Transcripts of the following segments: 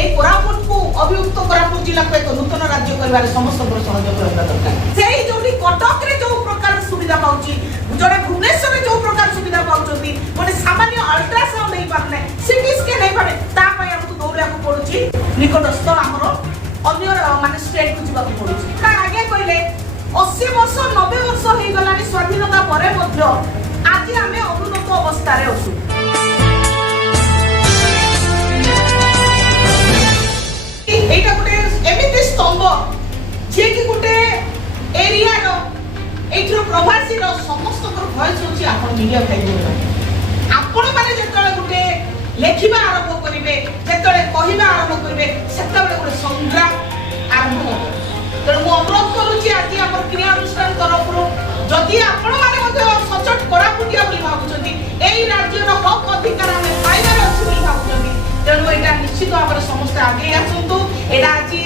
এই কোরাপুট को अभियुक्त कोरापुट जिला को एक नूतन राज्य करबार समस्त सहयोग रहबा दरकार सेही जोटी कटक रे जो प्रकार सुविधा पाउची जड़े भुवनेश्वर रे जो प्रकार सुविधा पाउचोती माने सामान्य अल्ट्रासाउंड नहीं पारने सिटी स्कैन नहीं पारे ता पय हमकु दौड़िया को पड़ुची निकटस्थ हमरो अन्य माने स्टेट को जिबा को पड़ुची ता आगे कहले 80 वर्ष 90 वर्ष हे गलानी स्वाधीनता परे मध्य आज आमे अनुन्नत अवस्था रे असु एटा गुटे एमिति स्तंभ जे कि गुटे एरिया रो एठरो प्रवासी रो समस्त को भयस होची आपण मीडिया भाई आपण माने जेतळे गुटे लेखिबा आरंभ करिवे जेतळे कहिबा आरंभ करिवे सेतବେଳେ गुटे संग्राम आरंभ होबो तेणु मु अनुरोध करूची आज हमर क्रिया अनुष्ठान तरफरो जदि आपण माने मते सचट कोरापुटिया बोली भाबुचंती एई राज्य रो हक अधिकार हम पाइबार अछि बोली भाबुचंती तेणु एटा निश्चित भाବରେ ସମସ୍ତେ आगे आसंतु एटा अछि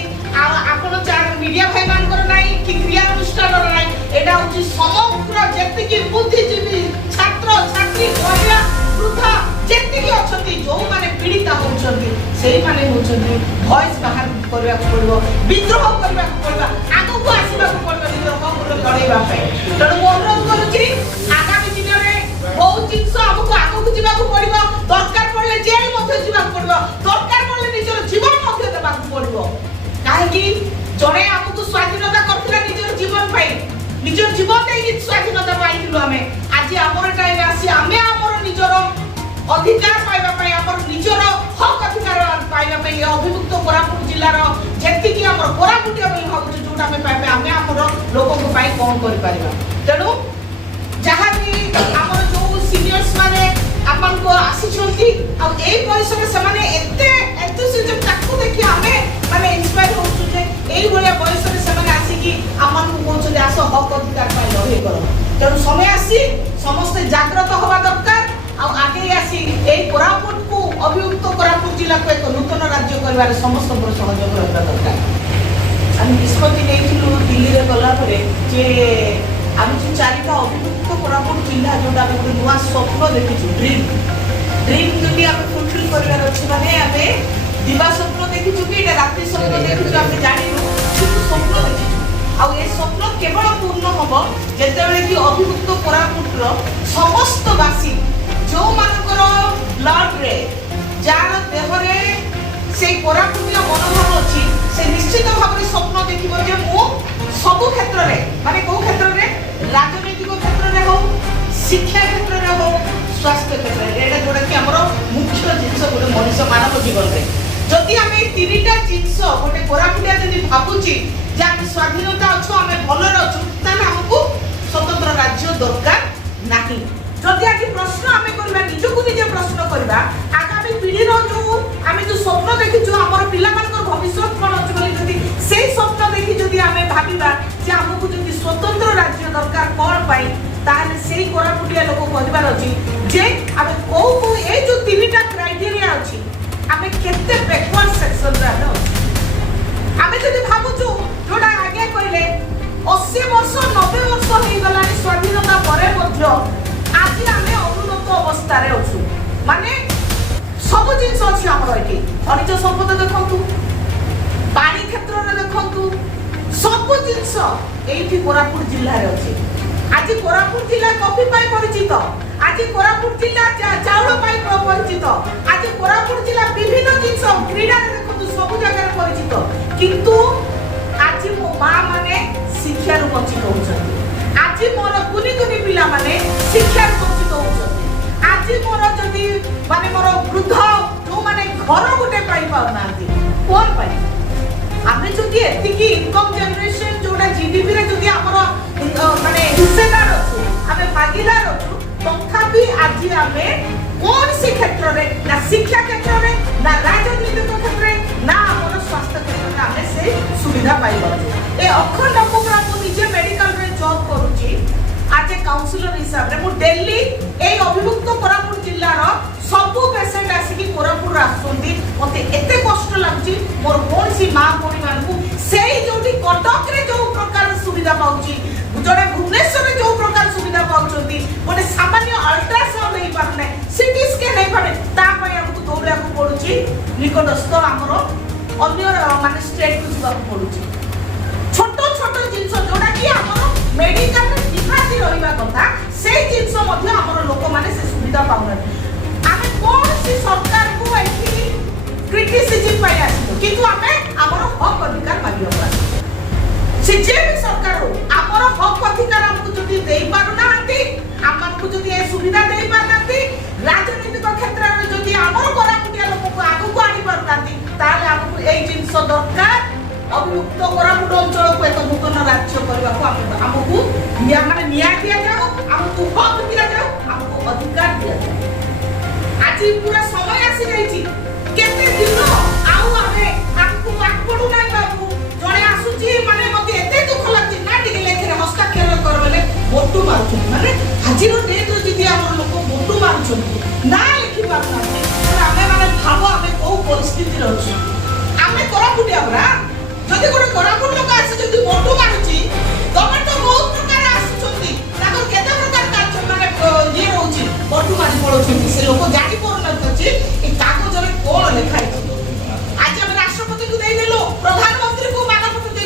आपण चार मीडिया भाई मानकर नाही कि क्रिया अनुष्ठान नाही एटा होची समग्र जेति कि बुद्धिजीवी छात्र छात्री महिला वृद्ध जेति कि अछंती जो माने पीड़ित होउछंती सेही माने होउछंती वॉइस बाहर करबा पड़िबो विद्रोह करबा पड़िबो आगु को आसीबा पड़िबो विद्रोह को लड़ेबा पय तेणु मो अनुरोध करूची आगामी दिन रे बहुत जिंस हमको आगु को जीवा को पड़िबो दरकार पड़ले जेल मध्ये जीवा को पड़िबो दरकार पड़ले निजर जीवन मध्ये देबा को पड़िबो काहे कि जणे हमको स्वाधीनता करथिला निजर जीवन पाई निजर जीवन देई स्वाधीनता पाइथिलु हमें आज हमर टाइम आसी हमें हमर निजर अधिकार पाइबा पई हमर निजर हक अधिकार पाइबा पई अभिमुक्त कोरापुट जिल्ला रो जेति कि हमर कोरापुटिया बोली भाबुछु जोटा हमें पाइबे हमें हमर लोक को पाई कोन करि परिबा तेनु जहा कि हमर जो सीनियर्स माने अपन को आसी छंती अब ए बयस में समाने एते एंथुसियाज्म ताकू देखि हमें माने इंस्पायर होछु जे एई भलिया बयस में समाने आसी कि हमन को कोन आस हक अधिकार पाई लड़े करो तेनु समय आसी समस्त जागृत होबा दरकार आ आगे आसी ए कोरापुट को अभियुक्त कोरापुट जिला को एक नूतन राज्य करबार समस्त सहयोग रहबा दरकार हम निष्पत्ति नेथिलु दिल्ली रे गला परे जे हम जो चारिटा अभियुक्त कोरापुट जिला जोटा हम नुआ स्वप्न देखिछु ड्रीम जदि हम फुलफिल करबार अछि माने हमें दिवा स्वप्न देखिछु कि एटा रात्रि स्वप्न देखिछु हम जानिनु किंतु स्वप्न देखिछु आ ए स्वप्न केवल पूर्ण होबो जेतेबेले कि अभियुक्त कोरापुट रो समस्त वासी जो मानकर ब्लड रे जार देह रे से कोरापुटिया मनोभाव अछि से निश्चित भाबरे स्वप्न देखिबो जे मो सब क्षेत्र रे माने को क्षेत्र रे राजनीतिक क्षेत्र रे हो शिक्षा क्षेत्र रे हो स्वास्थ्य क्षेत्र रे एटा जोडा कि हमरो मुख्य जिंस गोटे मनुष्य मानव जीवन रे जदि हमें तीनटा जिंस गोटे कोरापुटिया जदि भाबुची जे हम स्वाधीनता अछु हमें भलो रहछु ताले हमकु स्वतंत्र राज्य दरकार नाही जदि आकि प्रश्न हमें करबा निजको निजे प्रश्न करबा आगामी पीढ़ी रो जो हमें जो स्वप्न देखिछु हमर पिला मानकर भविष्य कोन अछि बोली जदि सेही स्वप्न देखि जदि हमें भाबिबा जे हमकु जदि स्वतंत्र राज्य दरकार कोन पाई ताले सेही कोरापुटिया लोक कहबार अछि जे हमें को ए जो तीनटा क्राइटेरिया अछि हमें केते बैकवर्ड सेक्शन रे अछि हमें जदि भाबुछु जोडा आगे कहले 80 वर्ष 90 वर्ष हे गलानी स्वाधीनता परे मध्य आज आमे अनुन्नत अवस्था रे अछु माने सब जिंस अछि हमर एठी खनिज संपद देखंतु पानी क्षेत्र रे देखंतु सब जिंस एठी कोरापुट जिल्ला रे अछि आज कोरापुट जिल्ला कॉफी पाई परिचित आज कोरापुट जिल्ला चाउल पाई परिचित आज कोरापुट जिल्ला विभिन्न जिंस क्रीडा रे देखंतु सब जगह रे परिचित किंतु आज मो मां माने शिक्षा रो वंचित होउछन आज मोर कुनी कुनी पिला माने शिक्षा रो वंचित होउछन आज मोर जदी माने मोर वृद्ध जो माने घर गुटे पाई पाउनांती कोन पाई हमें जदी एतिकी इनकम जनरेशन जोडा जीडीपी रे जदी हमर माने हिस्सेदार अछि हमें भागीदार अछि तथापि आज हमें कोन से क्षेत्र रे ना शिक्षा क्षेत्र रे ना राजनीतिक क्षेत्र रे ना हमर स्वास्थ्य क्षेत्र रे हमें से सुविधा पाई पाछु ए अखंड प्रोग्राम को निजे मेडिकल रे जॉब करूची आज ए काउंसलर हिसाब रे मु दिल्ली ए अभिमुक्त कोरापुट जिल्ला रो सब पेशेंट आसी कोरापुट आसुंदी मते एते कष्ट लागची मोर कोनसी मां कोनी मानकू सेही जोटी कटक रे जो प्रकार सुविधा पाउची जड़े भुवनेश्वर रे जो प्रकार सुविधा पाउचंती गोटे सामान्य अल्ट्रासाउंड नहीं पारने सिटी स्कैन नहीं पारे ता पय हमकु दौड़िया को पड़ुची निकटस्थ हमरो ଅନ୍ୟ ମାନେ ଷ୍ଟେଟକୁ ଯିବାକୁ ପଡୁଛି। ଛୋଟ ଛୋଟ ଜିନିଷ ଯୋଉଟା କି ଆମର ମେଡିକାଲରେ ନିହାତି ରହିବା କଥା ସେଇ ଜିନିଷ ମଧ୍ୟ ଆମର ଲୋକମାନେ ସେ ସୁବିଧା ପାଉନାହାନ୍ତି। ଆମେ କୌଣସି ସରକାରକୁ ଏଠି କ୍ରିଟିସିଜିମ୍ ପାଇଁ ଆସିଛୁ କିନ୍ତୁ ଆମେ ଆମର ହକ୍ ଅଧିକାର ମାଗିବାକୁ ଆସିଛୁ। ସେ ଯେ ବି ସରକାର ହଉ ଆମର ହକ୍ ଅଧିକାର ଆମକୁ ଯଦି ଦେଇପାରୁନାହାନ୍ତି, ଆମକୁ ଯଦି ଏ ସୁବିଧା ଦେଇପାରୁନାହାନ୍ତି, ରାଜନୈତିକ କ୍ଷେତ୍ରରେ ଯଦି ଆମର କୋରାପୁଟିଆ ଲୋକଙ୍କୁ ଆଗକୁ ଆଣିପାରୁନାହାନ୍ତି, ତାହେଲେ ଆମକୁ ଏଇ ଜିନିଷ ଦରକାର। ଅବିଭକ୍ତ କୋରାପୁଟ ଅଞ୍ଚଳକୁ ଏକ ନୂତନ ରାଜ୍ୟ କରିବାକୁ ଆମକୁ ମାନେ ନ୍ୟାୟ ଦିଆଯାଉ, ଆମକୁ ହକ୍ ଦିଆଯାଉ, ଆମକୁ ଅଧିକାର ଦିଆଯାଉ। ଆଜି ପୁରା ସମୟ ଆସିଯାଇଛି। କେତେ ଦିନ ଆଉ ଆମେ ଆଗକୁ ପଡୁ ନାହିଁ ବାବୁ। ଜଣେ ଆସୁଛି ମାନେ ମତେ ଏତେ ଦୁଃଖ ଲାଗୁଛି ନା ଟିକେ ଲେଖରେ ହସ୍ତାକ୍ଷର କର ବୋଲେ ବୋଟୁ ମାରୁଛନ୍ତି। ମାନେ ଆଜିର ଡେଟ୍ରେ ଯଦି ଆମର ଲୋକ ବୋଟୁ ମାରୁଛନ୍ତି ନା ଲେଖି ପାରୁନାହାନ୍ତି, ଆମେ ମାନେ ଭାବ ଆମେ କୋଉ ପରିସ୍ଥିତିରେ ଅଛୁ। ଆମେ କୋରାପୁଟିଆ ପରା, ଯଦି ଗୋଟେ କୋରାପୁଟ ଲୋକ ଆସି ଯଦି